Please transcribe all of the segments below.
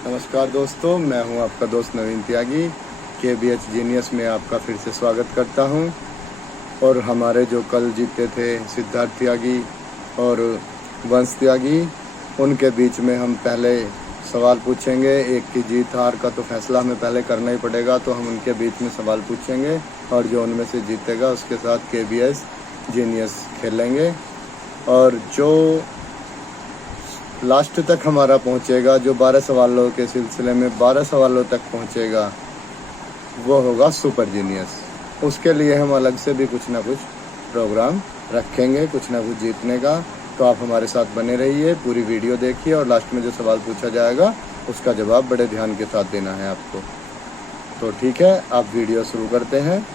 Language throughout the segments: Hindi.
नमस्कार दोस्तों, मैं हूं आपका दोस्त नवीन त्यागी। KBH जीनियस में आपका फिर से स्वागत करता हूं। और हमारे जो कल जीते थे सिद्धार्थ त्यागी और वंश त्यागी, उनके बीच में हम पहले सवाल पूछेंगे। एक की जीत हार का तो फैसला हमें पहले करना ही पड़ेगा, तो हम उनके बीच में सवाल पूछेंगे और जो उनमें से जीतेगा उसके साथ KBH जीनियस खेलेंगे। और जो लास्ट तक हमारा पहुंचेगा, जो 12 सवालों के सिलसिले में 12 सवालों तक पहुंचेगा, वो होगा सुपर जीनियस। उसके लिए हम अलग से भी कुछ ना कुछ प्रोग्राम रखेंगे, कुछ ना कुछ जीतने का। तो आप हमारे साथ बने रहिए, पूरी वीडियो देखिए और लास्ट में जो सवाल पूछा जाएगा उसका जवाब बड़े ध्यान के साथ देना है आपको। तो ठीक है, आप वीडियो शुरू करते हैं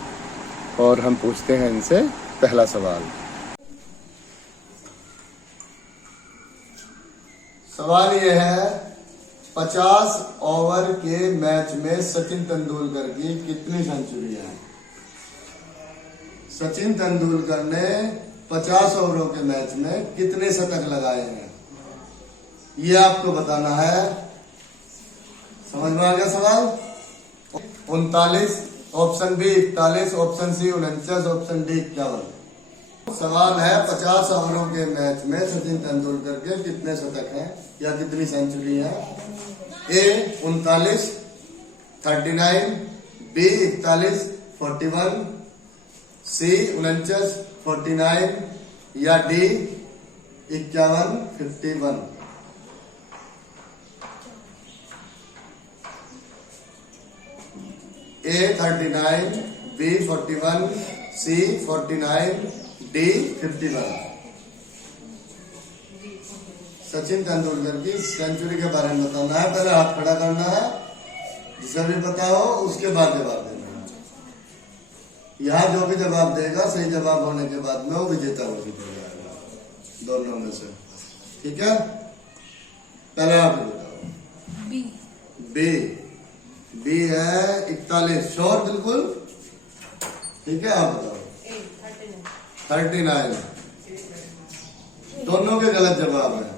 और हम पूछते हैं इनसे पहला सवाल। सवाल यह है, 50 ओवर के मैच में सचिन तेंदुलकर की कितनी सेंचुरी है? सचिन तेंदुलकर ने 50 ओवरों के मैच में कितने शतक लगाए हैं, ये आपको बताना है। समझ में आ गया सवाल? 39, option B 41, option C 49, option D 51। सवाल है 50 ओवरों के मैच में सचिन तेंदुलकर के कितने शतक हैं या कितनी सेंचुरी है? ए 39, 39, बी 41, 41, सी 49, 49 या डी 51, 51। ए 39, बी 41, सी 49, डी 51। सचिन तेंदुलकर की सेंचुरी के बारे में बताना है। पहले हाथ खड़ा करना है, जिसे भी पता हो उसके बाद जवाब देना है। यहाँ जो भी जवाब देगा, सही जवाब होने के बाद में वो विजेता घोषित हो जाएगा दोनों में से। ठीक है, पहले आप बताओ। बी बी है 41, श्योर बिल्कुल? ठीक है, आप बताओ। 39। दोनों के गलत जवाब है,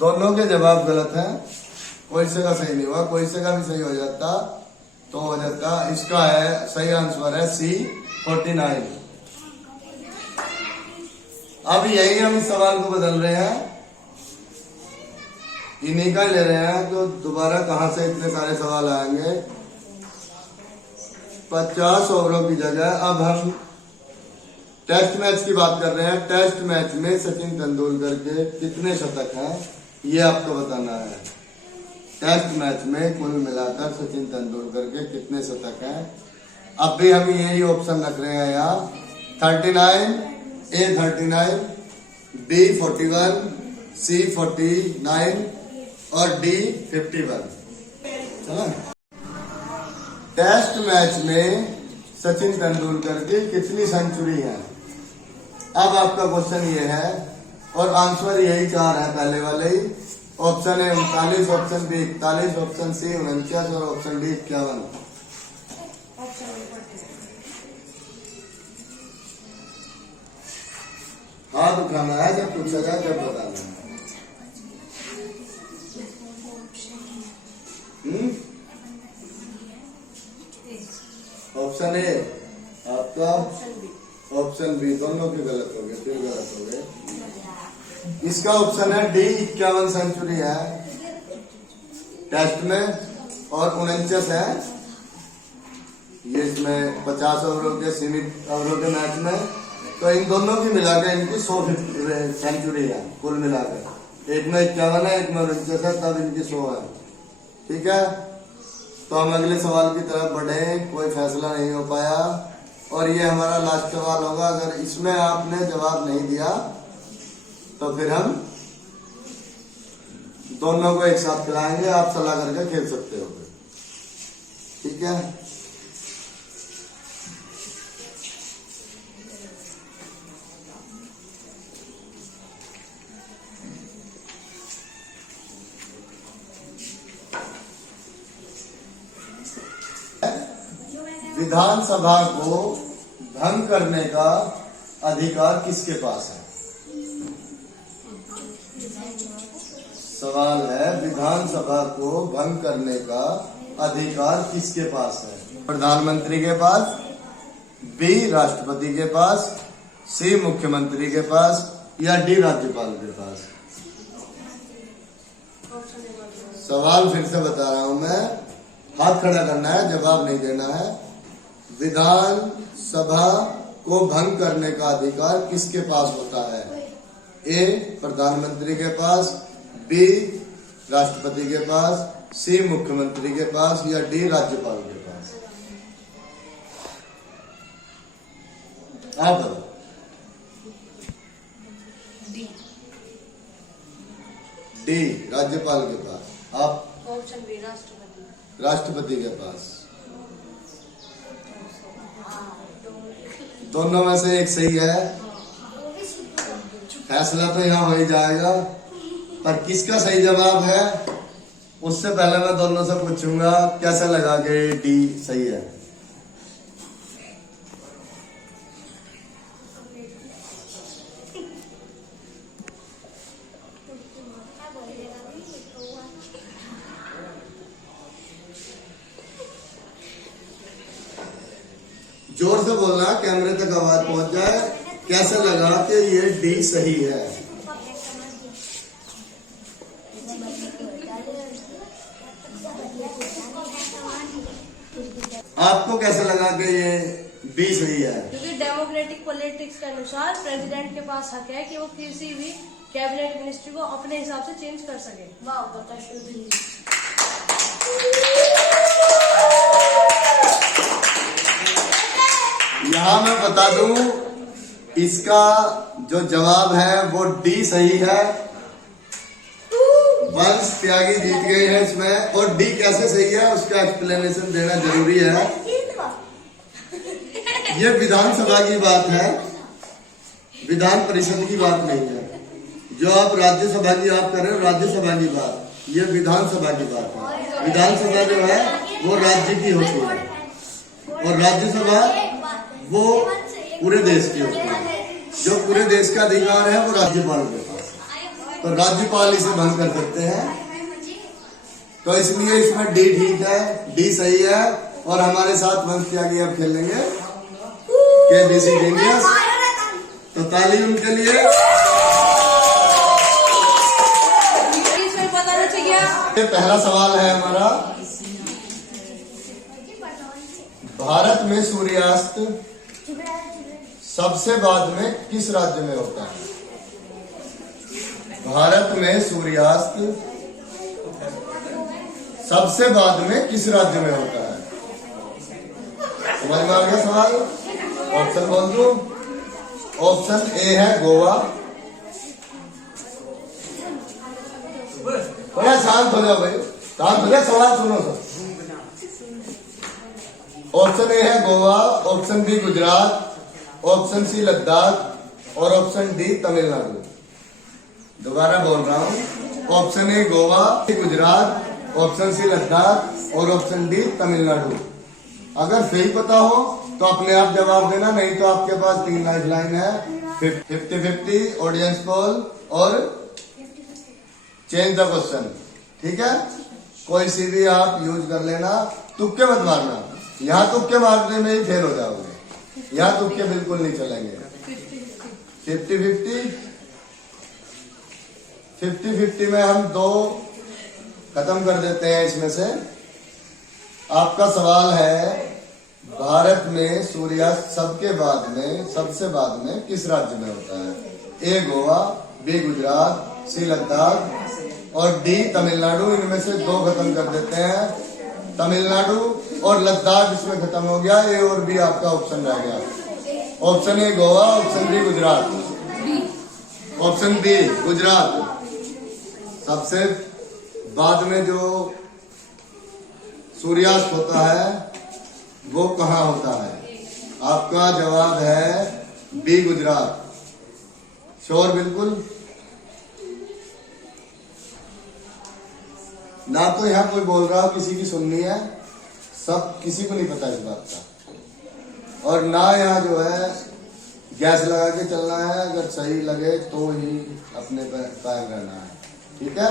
दोनों के जवाब गलत है। कोई से का सही नहीं हुआ, कोई से का भी सही हो जाता तो हो जाता। इसका है सही आंसर है सी 49। अब यही हम इस सवाल को बदल रहे हैं, इन्हीं का ले रहे हैं। तो दोबारा कहां से इतने सारे सवाल आएंगे? 50 ओवरों की जगह अब हम टेस्ट मैच की बात कर रहे हैं। टेस्ट मैच में सचिन तेंदुलकर के कितने शतक हैं, ये आपको बताना है। टेस्ट मैच में कुल मिलाकर सचिन तेंदुलकर के कितने शतक हैं? अब भी हम यही ऑप्शन रख रहे हैं यहाँ। 39, ए 39, बी 41, सी 49 और डी 51। चला? टेस्ट मैच में सचिन तेंदुलकर की कितनी सेंचुरी है? अब आपका क्वेश्चन ये है और आंसर यही 4 है, पहले वाले ही। Option A 39, option B 41, option C 49 और ऑप्शन डी 51। हाथ उठाना है जब पूछा जाए, जब बताना है। ऑप्शन ए आपका, ऑप्शन बी दोनों के गलत हो गए, फिर गलत हो गए। इसका ऑप्शन है डी 51 सेंचुरी है टेस्ट में और 49 है ये इसमें 50 ओवरों के सीमित ओवरों के मैच में। तो इन दोनों की मिलाकर इनकी 100 सेंचुरी है कुल मिलाकर। एक में 51 है, एक में 49 है, तब इनकी 100 है। ठीक है, तो हम अगले सवाल की तरफ बढ़े। कोई फैसला नहीं हो पाया और ये हमारा लास्ट सवाल होगा। अगर इसमें आपने जवाब नहीं दिया तो फिर हम दोनों को एक साथ खिलाएंगे, आप सलाह करके खेल सकते हो। ठीक है, विधानसभा को भंग करने का अधिकार किसके पास है? सवाल है, विधानसभा को भंग करने का अधिकार किसके पास है? प्रधानमंत्री के पास, बी राष्ट्रपति के पास, सी मुख्यमंत्री के पास, या डी राज्यपाल के पास? सवाल फिर से बता रहा हूं मैं, हाथ खड़ा करना है, जवाब नहीं देना है। विधानसभा को भंग करने का अधिकार किसके पास होता है? ए प्रधानमंत्री के पास, बी राष्ट्रपति के पास, सी मुख्यमंत्री के पास, या डी राज्यपाल के पास? आप बताओ। डी राज्यपाल के पास। आप? ऑप्शन बी राष्ट्रपति। राष्ट्रपति के पास। दोनों में से एक सही है। फैसला तो यहाँ हो ही जाएगा, पर किसका सही जवाब है उससे पहले मैं दोनों से पूछूंगा कैसे लगा कि डी सही है। जोर से बोलना, कैमरे तक आवाज पहुंच जाए। कैसे लगा कि ये डी सही है? आपको कैसे लगा कि ये बी सही है? क्योंकि डेमोक्रेटिक पॉलिटिक्स के अनुसार प्रेसिडेंट के पास हक है कि वो किसी भी कैबिनेट मिनिस्ट्री को अपने हिसाब से चेंज कर सके। वाह, बता यहाँ मैं बता दूं, इसका जो जवाब है वो डी सही है। वंश त्यागी जीत गए हैं इसमें। और डी कैसे सही है उसका एक्सप्लेनेशन देना जरूरी है। ये विधानसभा की बात है, विधान परिषद की बात नहीं है। जो आप राज्यसभा की आप कर रहे हो, राज्यसभा की बात, ये विधानसभा की बात है। विधानसभा जो है वो राज्य की होती है और राज्यसभा वो पूरे देश की होती है। जो पूरे देश का अधिकार है वो राज्यपाल के पास, तो राज्यपाल इसे भंग कर सकते हैं। तो इसलिए इसमें डी ठीक है, डी सही है। और हमारे साथ वंश त्यागी अब खेलेंगे केबीसी जीनियस, तो ताली उनके लिए। पहला सवाल है हमारा, भारत में सूर्यास्त सबसे बाद में किस राज्य में होता है? भारत में सूर्यास्त सबसे बाद में किस राज्य में होता है? समझ में आ गया सवाल? ऑप्शन बोल दूं? ऑप्शन ए है गोवा। थोड़ा शांत हो जाओ भाई, शांत हो जाओ, सवाल सुनो सब। ऑप्शन ए है Goa, option B Gujarat, option C Ladakh और ऑप्शन डी तमिलनाडु। दोबारा बोल रहा हूँ, option A Goa, Gujarat, option C Ladakh और ऑप्शन डी तमिलनाडु। अगर सही पता हो तो अपने आप जवाब देना, नहीं तो आपके पास 3 लाइफ लाइन है, 50-50 ऑडियंस पोल और चेंज द क्वेश्चन। ठीक है, कोई सी भी आप यूज कर लेना, तुक्के मत मारना। यहाँ तुक्के मारने में ही फेल हो जाओगे, यहाँ तुक्के बिल्कुल नहीं चलेंगे। 50-50 में हम 2 खत्म कर देते हैं इसमें से। आपका सवाल है, भारत में सूर्यास्त सबके बाद में, सबसे बाद में किस राज्य में होता है? ए गोवा, बी गुजरात, सी लद्दाख और डी तमिलनाडु। इनमें से 2 खत्म कर देते हैं, तमिलनाडु और लद्दाख इसमें खत्म हो गया। ए और बी आपका ऑप्शन रह गया। Option A Goa, option B Gujarat, option B Gujarat. सबसे बाद में जो सूर्यास्त होता है वो कहाँ होता है? आपका जवाब है बी गुजरात। श्योर बिल्कुल? ना तो यहाँ कोई बोल रहा हो किसी की सुननी है, सब किसी को नहीं पता इस बात का। और ना यहाँ जो है गैस लगा के चलना है, अगर सही लगे तो ही अपने पर कायम रहना है। ठीक है,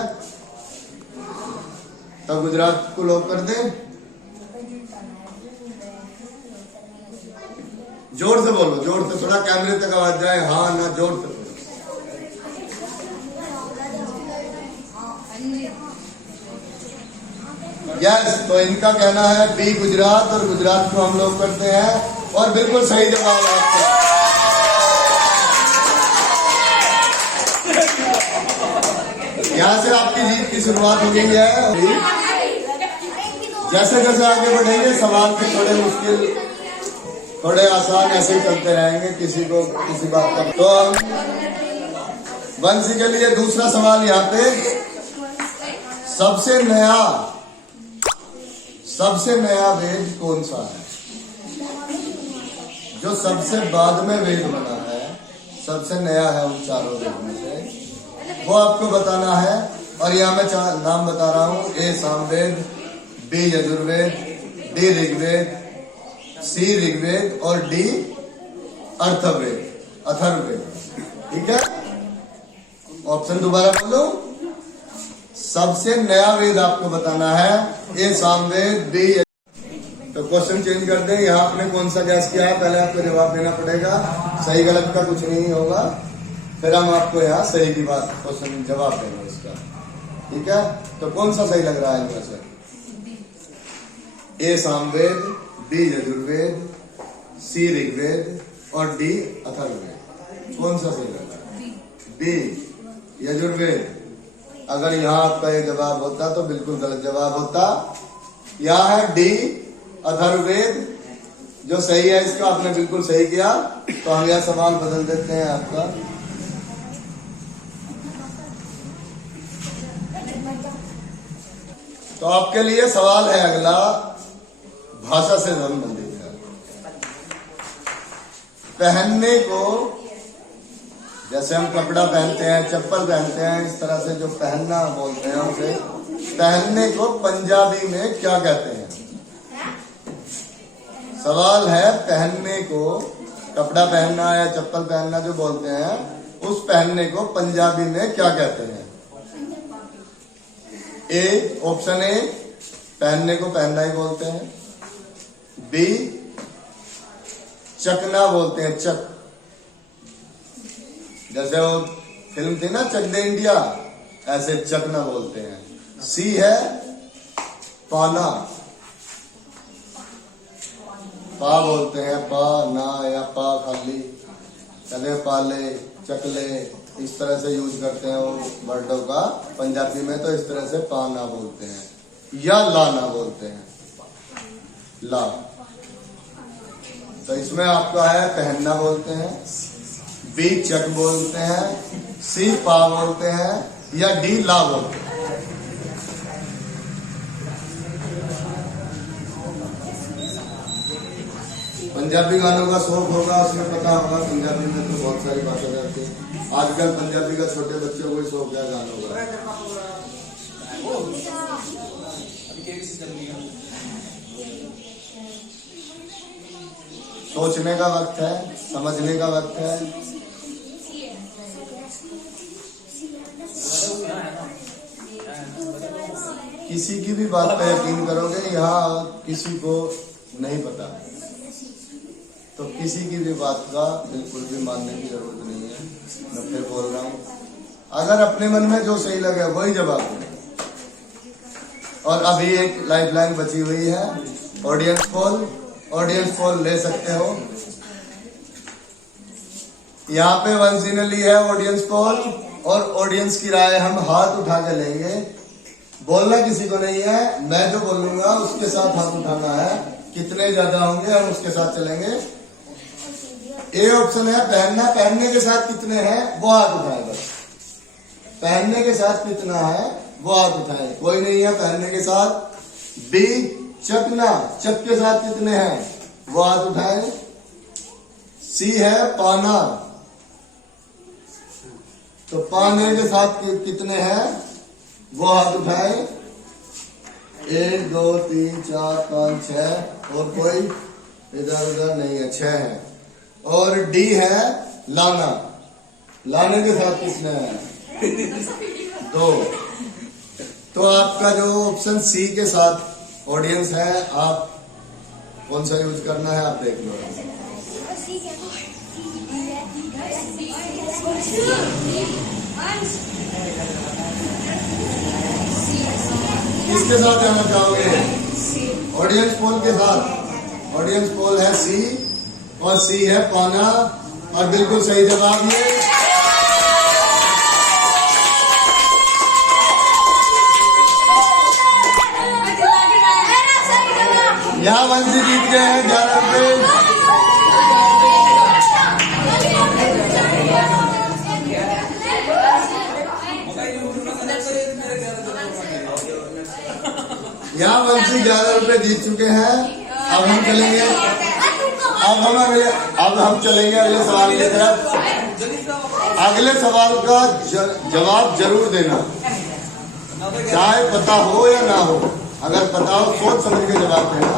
तो गुजरात को लॉक कर दे। जोर से बोलो, जोर से, थोड़ा कैमरे तक आवाज जाए, हाँ ना, जोर से बोलो। यस, तो इनका कहना है बी गुजरात, और गुजरात को हम लोग करते हैं, और बिल्कुल सही जवाब आपका। यहाँ से आपकी जीत की शुरुआत हो गई है। जैसे जैसे आगे बढ़ेंगे सवाल के थोड़े मुश्किल, थोड़े आसान ऐसे ही चलते रहेंगे, किसी को किसी बात का। तो वंशी के लिए दूसरा सवाल यहाँ पे, सबसे नया वेद कौन सा है? जो सबसे बाद में वेद बना है, सबसे नया है उन चारों वेद में से, वो आपको बताना है। और यहाँ मैं नाम बता रहा हूँ, ए सामवेद, बी यजुर्वेद, डी ऋग्वेद, सी ऋग्वेद और डी अथर्ववेद। ठीक है, ऑप्शन दोबारा बोलो। सबसे नया वेद आपको बताना है, ए सामवेद, बी। तो क्वेश्चन चेंज कर दें, यहाँ आपने कौन सा गैस किया है, पहले आपको जवाब देना पड़ेगा। सही गलत का कुछ नहीं होगा, फिर हम आपको यहाँ सही की बात क्वेश्चन जवाब देंगे इसका। ठीक है, तो कौन सा सही लग रहा है इनमें से? ए सामवेद, बी यजुर्वेद, सी ऋग्वेद और डी अथर्ववेद। कौन सा सही लग रहा है? बी यजुर्वेद। अगर यहाँ आपका ये जवाब होता तो बिल्कुल गलत जवाब होता। यहाँ है डी अथर्ववेद जो सही है, इसका आपने बिल्कुल सही किया। तो हम यह सवाल बदल देते हैं आपका। तो आपके लिए सवाल है अगला, भाषा से संबंधित है। पहनने को, जैसे हम कपड़ा पहनते हैं, चप्पल पहनते हैं, इस तरह से जो पहनना बोलते हैं उसे पहनने को पंजाबी में क्या कहते हैं? सवाल है, पहनने को, कपड़ा पहनना या चप्पल पहनना जो बोलते हैं, उस पहनने को पंजाबी में क्या कहते हैं? ए, ऑप्शन ए, पहनने को पहनना ही बोलते हैं। बी, चकना बोलते हैं, चक, जैसे वो फिल्म थी ना चक दे इंडिया, ऐसे चकना बोलते हैं। सी है पाना, पा बोलते हैं, पा ना या पा खाली, चले पाले, चकले, इस तरह से यूज करते हैं वो वर्डों का पंजाबी में। तो इस तरह से पाना बोलते हैं या लाना बोलते हैं, ला। तो इसमें आपका है पहनना बोलते हैं, बी चक बोलते हैं, सी पा बोलते हैं या डी ला बोलते हैं। पंजाबी गानों का शौक होगा, उसमें पता होगा पंजाबी में तो बहुत सारी बातें रहती है। आजकल पंजाबी का छोटे बच्चों को ही शौक है गानों का। सोचने का वक्त है, समझने का वक्त है। किसी की भी बात पे यकीन करोगे, यहाँ किसी को नहीं पता, तो किसी की भी बात का बिल्कुल भी मानने की जरूरत नहीं है। मैं फिर बोल रहा हूँ, अगर अपने मन में जो सही लगे वही जवाब दें। और अभी एक लाइफलाइन बची हुई है, ऑडियंस पोल ले सकते हो। यहाँ पे वंशी ने ली है ऑडियंस पोल, और ऑडियंस की राय हम हाथ उठा के लेंगे। बोलना किसी को नहीं है, मैं जो बोलूंगा उसके साथ हाथ उठाना है। कितने ज्यादा होंगे हम उसके साथ चलेंगे। ए ऑप्शन है पहनना, पहनने के साथ कितने हैं वो हाथ उठाए, बस पहनने के साथ कितना है वो हाथ उठाए। कोई नहीं है पहनने के साथ। बी चकना, चक के साथ कितने हैं वो हाथ उठाए। सी है पाना, तो पाने के साथ कितने हैं वो हाथ उठाए। 1 2 3 4 5 6, और कोई इधर उधर नहीं है, 6 है। और डी है लाना, लाने के साथ कितने हैं? 2 तो आपका जो ऑप्शन सी के साथ ऑडियंस है, आप कौन सा यूज करना है आप देख लो। किसके साथ जाना चाहोगे? ऑडियंस पोल के साथ। ऑडियंस पोल है सी और सी है पाना, और बिल्कुल सही जवाब ये। यहाँ वंशी जीत गए हैं 11 रुपए। यहाँ वंशी 11 रुपए जीत चुके हैं। अब हम चलेंगे, अब हम चलेंगे अगले सवाल की तरफ। अगले सवाल का जवाब जरूर देना, चाहे पता हो या ना हो। अगर पता हो सोच समझ के जवाब देना,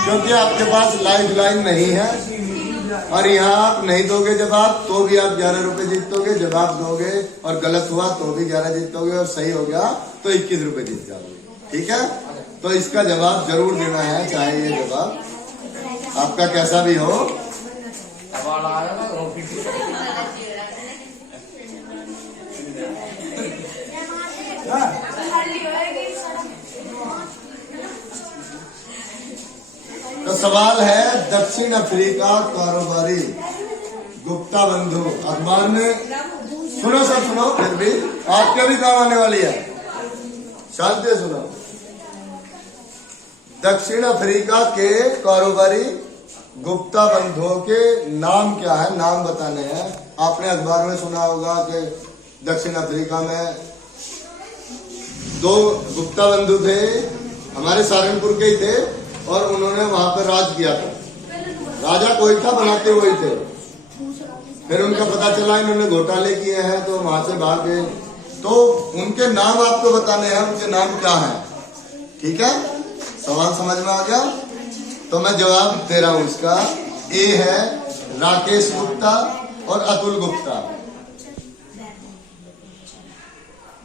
क्योंकि आपके पास लाइफ लाइन नहीं है, और यहाँ आप नहीं दोगे जवाब तो भी आप 11 रुपए जीतोगे। जवाब दोगे और गलत हुआ तो भी 11 जीतोगे, और सही हो गया तो 21 रुपए जीत जाओगे। ठीक है, तो इसका जवाब जरूर देना है, चाहे ये जवाब आपका कैसा भी हो। तो सवाल है, दक्षिण अफ्रीका कारोबारी गुप्ता बंधु। अखबार में सुनो सर, सुनो, फिर भी आपके भी काम आने वाली है, शांति सुनो। दक्षिण अफ्रीका के कारोबारी गुप्ता बंधुओं के नाम क्या है, नाम बताने हैं। आपने अखबार में सुना होगा कि दक्षिण अफ्रीका में 2 गुप्ता बंधु थे, हमारे सहारनपुर के ही थे, और उन्होंने वहां पर राज किया था। राजा कोई था, बनाते हुए थे। फिर उनका पता चला इन्होंने घोटाले किए हैं, तो वहां से भाग गए। तो उनके नाम आपको बताने हैं, उनके नाम क्या है। ठीक है, सवाल समझ में आ गया? तो मैं जवाब दे रहा हूं इसका। ए है राकेश गुप्ता और अतुल गुप्ता।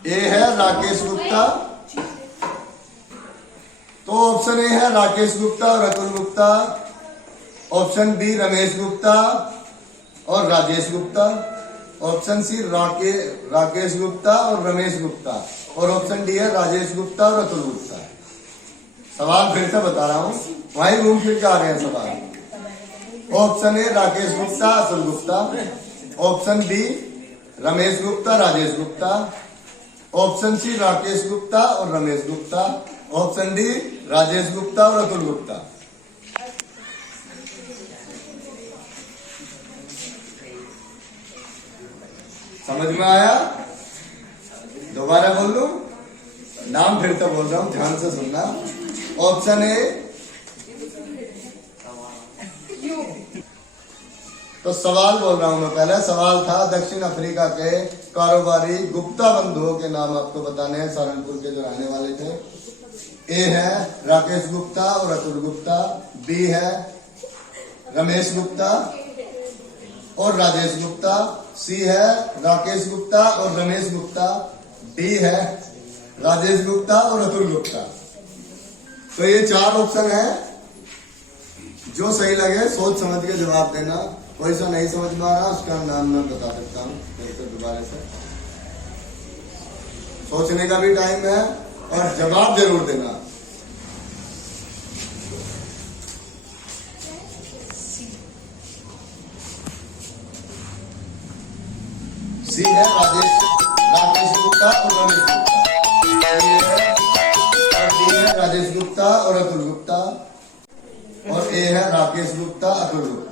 ए है राकेश गुप्ता, तो ऑप्शन ए है राकेश गुप्ता और अतुल गुप्ता। ऑप्शन बी रमेश गुप्ता और राजेश गुप्ता। ऑप्शन सी राकेश गुप्ता और रमेश गुप्ता। और ऑप्शन डी है राजेश गुप्ता और अतुल गुप्ता। सवाल फिर से बता रहा हूं, वहीं घूम फिर के आ रहे हैं सवाल। Option A Rakesh Gupta Atul Gupta. Option B Ramesh Gupta Rajesh Gupta. Option C Rakesh Gupta और रमेश गुप्ता। ऑप्शन डी राजेश गुप्ता और अतुल गुप्ता। समझ में आया? दोबारा बोल लूं? नाम फिर से बोल रहा हूं, ध्यान से सुनना। ऑप्शन ए, तो सवाल बोल रहा हूं मैं। पहले सवाल था दक्षिण अफ्रीका के कारोबारी गुप्ता बंधुओं के नाम आपको बताने हैं, सहारनपुर के जो रहने वाले थे। ए है राकेश गुप्ता और अतुल गुप्ता। बी है रमेश गुप्ता और राजेश गुप्ता। सी है राकेश गुप्ता और रमेश गुप्ता। डी है राजेश गुप्ता और अतुल गुप्ता। तो ये 4 ऑप्शन है, जो सही लगे सोच समझ के जवाब देना। कोई सा नहीं समझ में आ रहा उसका नाम मैं बता सकता हूँ दोबारा से। सोचने का भी टाइम है और जवाब जरूर देना। सी है राकेश गुप्ता और रमेश गुप्ता। डी है राजेश गुप्ता और अतुल गुप्ता। और ए है राकेश गुप्ता अतुल गुप्ता।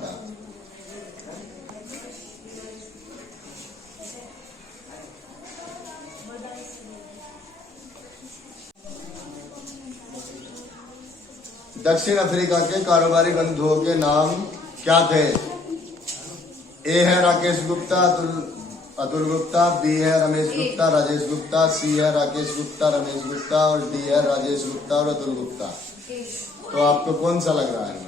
दक्षिण अफ्रीका के कारोबारी बंधुओं के नाम क्या थे? ए है राकेश गुप्ता अतुल गुप्ता। बी है रमेश गुप्ता राजेश गुप्ता। सी है राकेश गुप्ता रमेश गुप्ता। और डी है राजेश गुप्ता और अतुल गुप्ता। तो आपको कौन सा लग रहा है?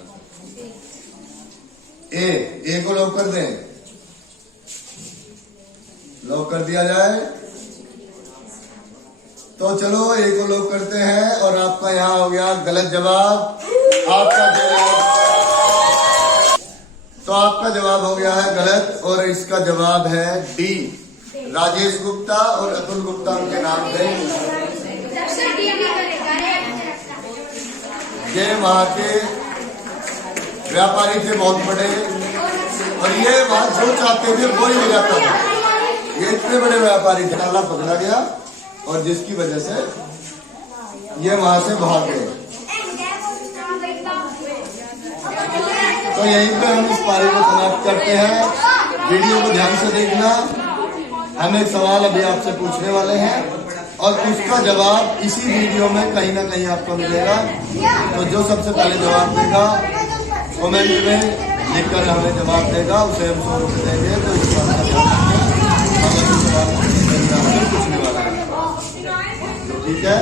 ए को लॉक कर दें? लॉक कर दिया जाए? तो चलो एक को लोग करते हैं और आपका यहाँ हो गया गलत जवाब। आपका तो आपका जवाब हो गया है गलत और इसका जवाब है डी। राजेश गुप्ता और अतुल गुप्ता उनके नाम थे। ये वहाँ के व्यापारी थे बहुत बड़े और ये वहाँ जो चाहते थे वो ही ले जाता था। ये इतने बड़े व्यापारी थे, नाला पकड़ा गया और जिसकी वजह से ये वहां से भाग गए। तो यहीं पे हम इस पारी को समाप्त करते हैं। वीडियो को ध्यान से देखना, हम एक सवाल अभी आपसे पूछने वाले हैं और उसका जवाब इसी वीडियो में कहीं ना कहीं आपको मिलेगा। तो जो सबसे पहले जवाब देगा कमेंट में लिखकर हमें जवाब देगा, उसे हम 100 रुपये देंगे। तो इस बात का ध्यान रखें, पूछने वाला है, ठीक है।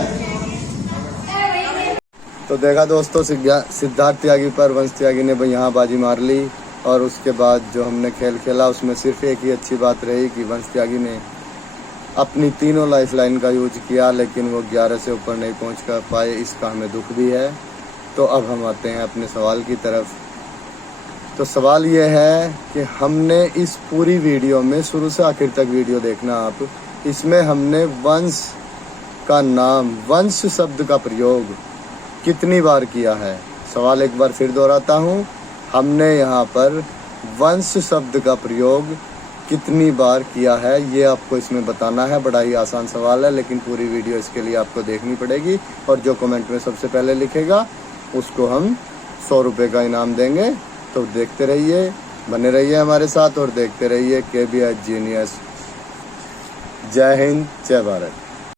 तो देखा दोस्तों, सिद्धार्थ त्यागी पर वंश त्यागी ने यहाँ बाजी मार ली और उसके बाद जो हमने खेल खेला उसमें सिर्फ एक ही अच्छी बात रही कि वंश त्यागी ने अपनी तीनों लाइफ लाइन का यूज किया, लेकिन वो 11 से ऊपर नहीं पहुँच कर पाए। इसका हमें दुख भी है। तो अब हम आते हैं अपने सवाल की तरफ। तो सवाल ये है कि हमने इस पूरी वीडियो में शुरू से आखिर तक वीडियो देखना आप, इसमें हमने वंश का नाम, वंश शब्द का प्रयोग कितनी बार किया है। सवाल एक बार फिर दोहराता हूँ, हमने यहाँ पर वंश शब्द का प्रयोग कितनी बार किया है ये आपको इसमें बताना है। बड़ा ही आसान सवाल है, लेकिन पूरी वीडियो इसके लिए आपको देखनी पड़ेगी और जो कमेंट में सबसे पहले लिखेगा उसको हम 100 रुपये का इनाम देंगे। तो देखते रहिए, बने रहिए हमारे साथ और देखते रहिए KBH जीनियस। जय हिंद, जय भारत।